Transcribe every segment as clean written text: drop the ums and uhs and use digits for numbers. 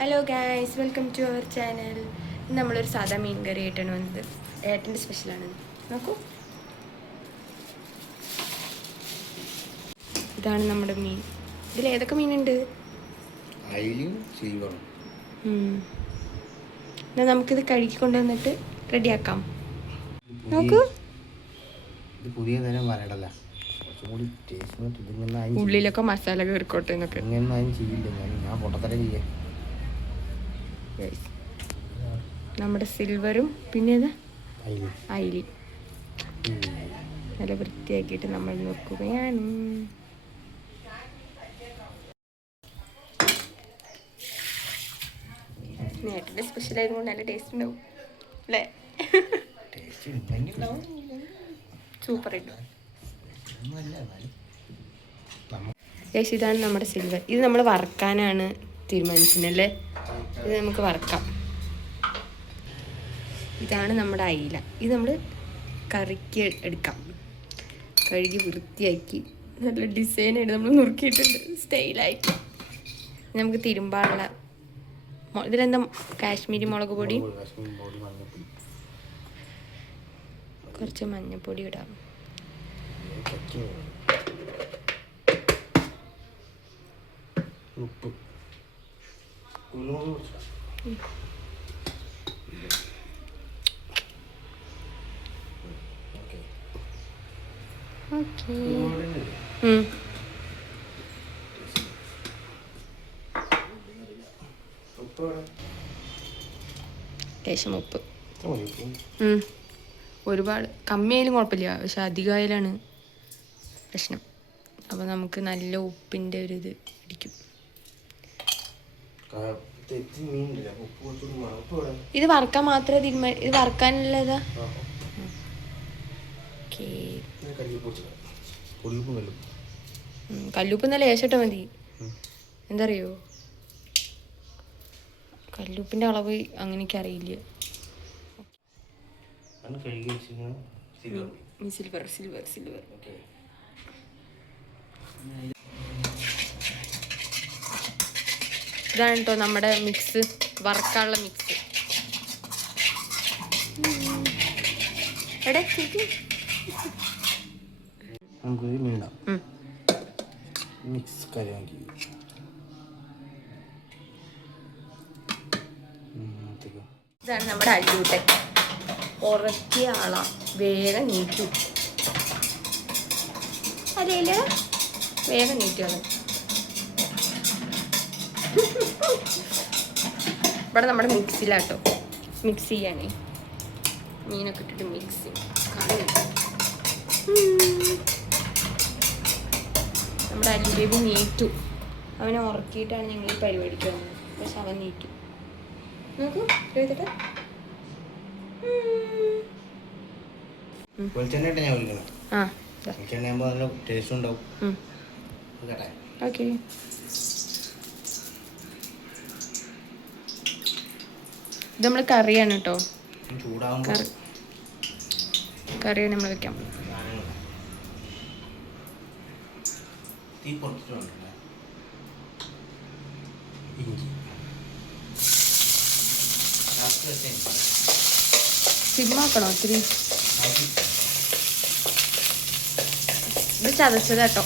Hello guys, welcome to our channel. നമ്മളൊരു സാധാ മീൻ കറി ആയിട്ടാണ് വന്നത്. ഏട്ടൻ്റെ സ്പെഷ്യലാണ്. നോക്കൂ, ഇതാണ് നമ്മുടെ മീൻ. ഇതിൽ ഏതൊക്കെ മീനുണ്ട്? എന്നാൽ നമുക്കിത് കഴുകി കൊണ്ടുവന്നിട്ട് റെഡിയാക്കാം. നോക്കൂ, ഉള്ളിലൊക്കെ മസാല കയറിക്കോട്ടെ എന്നൊക്കെ. നമ്മുടെ സിൽവറും പിന്നെ അയിലി നല്ല വൃത്തിയാക്കിയിട്ട് നമ്മൾ നോക്കുകയാണ്. നേട്ടൻ്റെ സ്പെഷ്യൽ ആയതുകൊണ്ട് നല്ല ടേസ്റ്റ് ഉണ്ടാവും അല്ലേ? സൂപ്പർ ആയിട്ട്. യേശ്, ഇതാണ് നമ്മുടെ സിൽവർ. ഇത് നമ്മൾ വറക്കാനാണ് തീരുമാനിച്ചല്ലേ? ഇത് നമുക്ക് വറക്കാം. ഇതാണ് നമ്മുടെ അയില. ഇത് നമ്മൾ കറിക്ക് എടുക്കാം. കഴുകി വൃത്തിയാക്കി നല്ല ഡിസൈനായിട്ട് നമ്മൾ നുറുക്കിയിട്ടുണ്ട്, സ്റ്റൈലായിട്ട്. നമുക്ക് തിരുമ്പാനുള്ള ഇതിലെന്താ കാശ്മീരി മുളക് പൊടി, കുറച്ച് മഞ്ഞൾപ്പൊടി ഇടാം. ഉപ്പ്, ലേശം ഉപ്പ്. ഒരുപാട് കമ്മിയായാലും കുഴപ്പമില്ല, പക്ഷെ അധികമായാലാണ് പ്രശ്നം. അപ്പോൾ നമുക്ക് നല്ല ഉപ്പിൻ്റെ ഒരു ഇത് പിടിക്കും. ഇത് വറക്കാൻ മാത്രമേ ഇത് വറക്കാനുള്ളതാ? കല്ലുപ്പ് നല്ല ലേശിട്ടാ മതി. എന്താ അറിയോ, കല്ലുപ്പിൻ്റെ അളവ് അങ്ങനെയൊക്കെ അറിയില്ല. Silver silver silver. ഇതാണ് കേട്ടോ നമ്മുടെ മിക്സ്, വറക്കാനുള്ള മിക്സ്. എടേ ഇതാണ് നമ്മുടെ അല്ലൂട്ടൻ. ഉറക്കിയ ആളാ, വേഗം നീറ്റു. അല്ലേല വേഗം നീറ്റുകള്. ഇവിടെ നമ്മുടെ മിക്സിയിലാട്ടോ, മിക്സ് ചെയ്യാനേ. മീനൊക്കെ ഇട്ടിട്ട് മിക്സ് ചെയ്യും. നമ്മുടെ അല്ലു ബേബി നീറ്റു. അവനെ ഉറക്കിയിട്ടാണ് ഞങ്ങൾ ഈ പരിപാടിക്ക് വന്നത്. പക്ഷെ അവൻ നീറ്റു. നോക്കൂ, എടുത്തിട്ട് ഓക്കെ. ഇത് നമ്മൾ കറിയാണ് കേട്ടോ, കറിയാണ് നമ്മൾ വെക്കാം. സിമ്മാക്കണോ ഒത്തിരി? ഇത് ചതച്ചതാട്ടോ,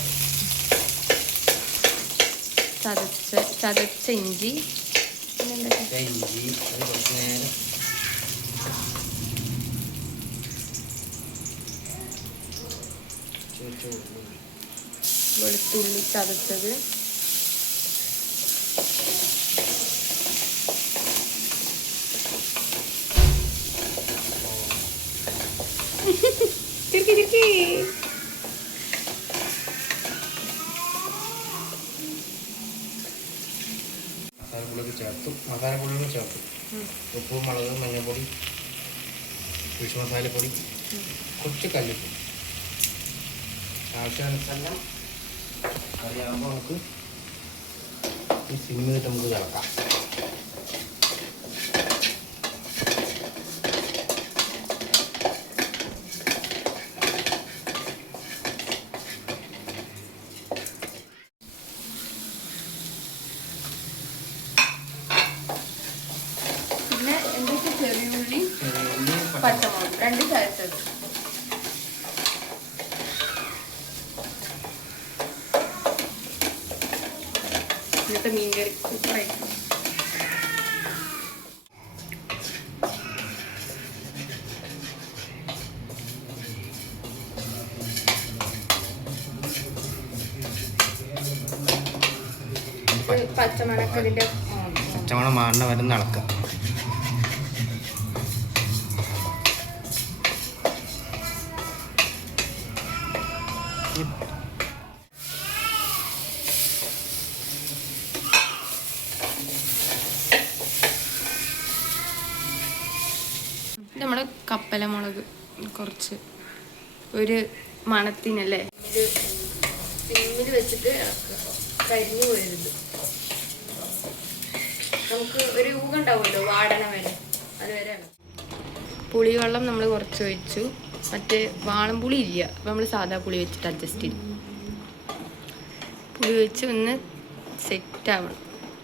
ചതച്ച ഇഞ്ചി. വെളുത്തുള്ളി ചതച്ചത്, മസാലപ്പൊടികൾ ചേർത്തു. ഉപ്പ്, മുളക്, മഞ്ഞൾപ്പൊടി, ഫിഷ് മസാലപ്പൊടി, കുറച്ച് കല്ലുപ്പ്, ആവശ്യാനുസരണം. അറിയാവുമ്പോൾ നമുക്ക് ഈ സിമ്മിലിട്ട് നമുക്ക് ഇളക്കാം. പച്ചമുളക് 2 ചതച്ചത്. ഇന്നത്തെ മീൻകറി സൂപ്പറായിരിക്കും. പച്ചമണക്കതിന്റെ പച്ചമണം മാറിന് വരുന്ന ഇളക്കുക. നമ്മുടെ കപ്പലമുളക് കുറച്ച് ഒരു മണത്തിനല്ലേ സിമ്മിൽ വെച്ചിട്ട് കരിഞ്ഞു പോയരുത്. നമുക്ക് ഒരു ഊഹം ഉണ്ടാവുമല്ലോ വാടന വരെ, അതുവരെ. പുളിവെള്ളം നമ്മൾ കുറച്ച് ഒഴിച്ചു. മറ്റേ വാളംപുളി ഇല്ല, അപ്പം നമ്മൾ സാധാ പുളി വെച്ചിട്ട് അഡ്ജസ്റ്റ് ചെയ്തു. പുളി വെച്ച് ഒന്ന് സെറ്റ് ആവണം.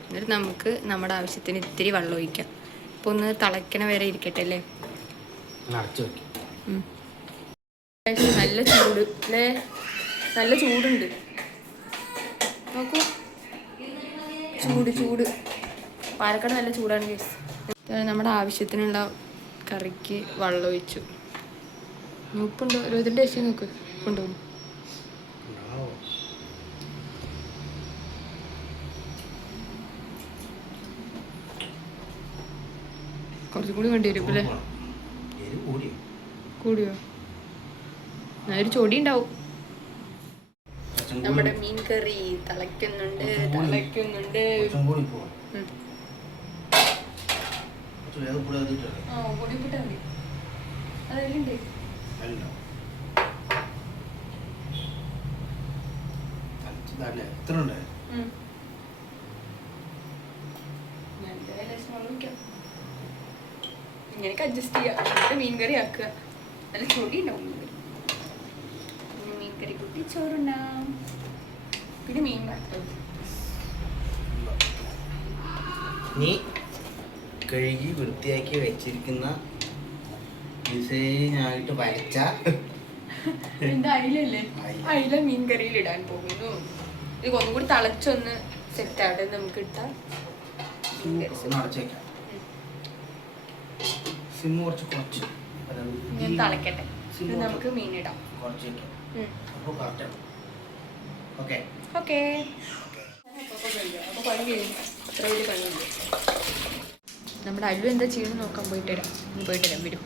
എന്നിട്ട് നമുക്ക് നമ്മുടെ ആവശ്യത്തിന് ഇത്തിരി വെള്ളം ഒഴിക്കാം. അപ്പോൾ ഒന്ന് തിളയ്ക്കണ വരെ ഇരിക്കട്ടെ അല്ലേ. നല്ല ചൂട് അല്ലേ, നല്ല ചൂടുണ്ട്. നോക്കൂ, ചൂട് പാലക്കാട് നല്ല ചൂടാണ് ഗൈസ്. നമ്മുടെ ആവശ്യത്തിനുള്ള കറിക്ക് വെള്ളം ഒഴിച്ചു. ഉപ്പുണ്ടോ ഒരു ഇതിൻ്റെ ടേസ്റ്റ് നോക്ക്, ഉണ്ടോ? കുറച്ചും കൂടി വേണ്ടി വരും അല്ലേ? കൂടിയോ? ഒരു ചൊടി ഉണ്ടാവും. നമ്മുടെ മീൻ കറി തിളയ്ക്കുന്നുണ്ട്. ഇങ്ങനെയൊക്കെ അഡ്ജസ്റ്റ് ചെയ്യാം. മീൻ കറി ആക്കുക, നല്ല ചൊടി ഉണ്ടാവും. മീൻ കറി കൂട്ടി ചോറുണ്ടാവും, പിന്നെ മീൻ വറുത്തത്. നീ കഴുകി വൃത്തിയാക്കി വെച്ചിരിക്കുന്ന ഡിസൈനായിട്ട് വരച്ച അയിലല്ലേ, അയില മീൻ കറിയിൽ ഇടാൻ പോകുന്നു. ഇത് ഒന്നും കൂടി തിളച്ചൊന്ന് സെറ്റ് ആവട്ടെ, നമുക്ക് ഇട്ടാൽ അടച്ചേക്കാം. സിമ്മ് കുറച്ച് തിളക്കട്ടെ, നമുക്ക് മീൻ ഇടാം. ഓക്കെ. നമ്മുടെ അല്ലു എന്താ ചെയ്യണം നോക്കാൻ പോയിട്ട് വരാം. വരും.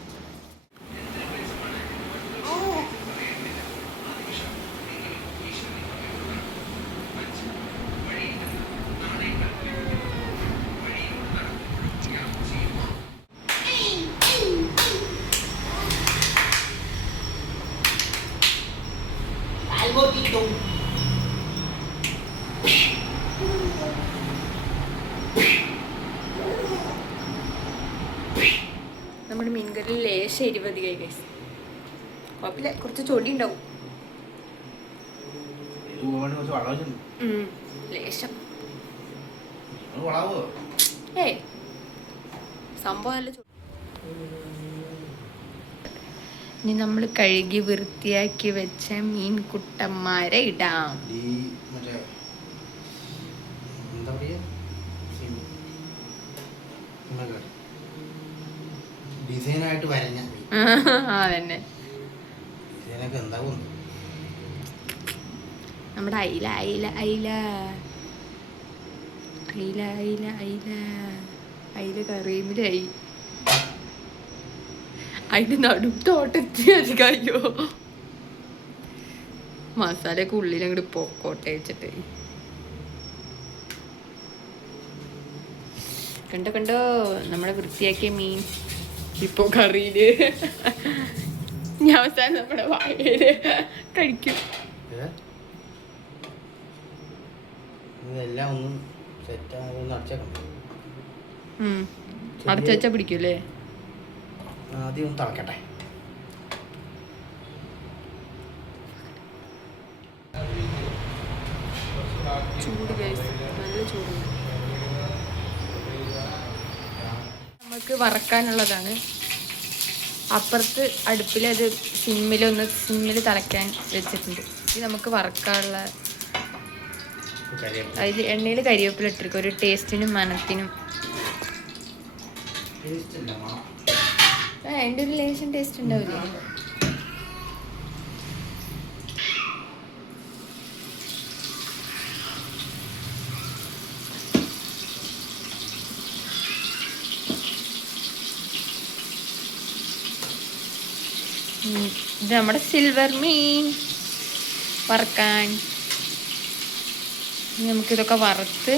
നമ്മുടെ മീൻകറിയിൽ ലേശം എരിവതി കൈ ഗൈസ്. കുഴപ്പമില്ല, കുറച്ച് ചൊടി ഉണ്ടാവും. ലേശം സംഭവം നല്ല ചൊടി. ഇനി നമ്മൾ കഴുകി വൃത്തിയാക്കി വെച്ച മീൻ കുട്ടന്മാരെ ഇടാം. ഡിസൈനായിട്ട് വരഞ്ഞ അതന്നെ എന്താവും നമ്മുടെ അയില അയില അയില അയില അയില അയില അയില കറിയുമ്പോഴായി അതിന്റെ നടുത്തോട്ടെത്തി അധികമായോ മസാലയൊക്കെ ഉള്ളിൽ അങ്ങോട്ട് പൊക്കോട്ടെ വെച്ചിട്ട്. കണ്ടോ നമ്മുടെ വൃത്തിയാക്കിയ മീൻ ഇപ്പൊ കറിയില് ഞാൻ അവസാനം നമ്മുടെ വായയില് കഴിക്കും. ഇതെല്ലാം ഒന്നും സെറ്റ് അടച്ചു വെച്ചാ പിടിക്കൂല്ലേ? ആദ്യം ഒന്ന് തിളക്കട്ടെ. ചൂട് നല്ല ചൂടുണ്ട്. നമുക്ക് വറക്കാനുള്ളതാണ്. അപ്പുറത്ത് അടുപ്പിൽ അത് സിമ്മിൽ തിളയ്ക്കാൻ വെച്ചിട്ടുണ്ട്. ഇത് നമുക്ക് വറക്കാനുള്ള അതിൽ എണ്ണയിൽ കരിവേപ്പില ഇട്ടിരിക്കും ഒരു ടേസ്റ്റിനും മനത്തിനും. എൻ്റെ ഒരു ലേശം ടേസ്റ്റ് ഉണ്ടാവില്ലേ? ഇത് നമ്മുടെ സിൽവർ മീൻ വറക്കാൻ. നമുക്കിതൊക്കെ വറുത്ത്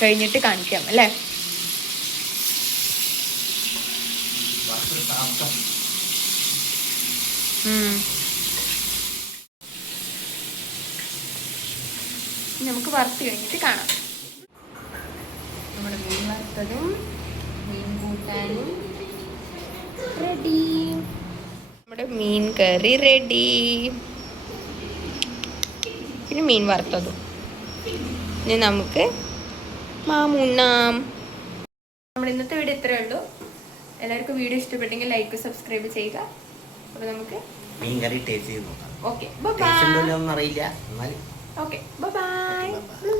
കഴിഞ്ഞിട്ട് കാണിക്കാം അല്ലേ? നമുക്ക് വറുത്ത് കഴിഞ്ഞിട്ട് കാണാം. നമ്മുടെ മീൻ വറുത്തതും മീൻ കൂട്ടാനും റെഡി. നമ്മുടെ മീൻ കറി റെഡി. പിന്നെ മീൻ വറുത്തതും. ഇനി നമുക്ക് മാമുണ്ണാം. നമ്മുടെ ഇന്നത്തെ വീഡിയോ ഇത്രയേ ഉള്ളൂ. എല്ലാവർക്കും വീഡിയോ ഇഷ്ടപ്പെട്ടെങ്കിൽ ലൈക്ക് സബ്സ്ക്രൈബ് ചെയ്യുക. അപ്പോൾ നമുക്ക് മീൻ കറി ടേസ്റ്റ് ചെയ്ത് നോക്കാം. Okay bye. അറിയില്ല. Okay by.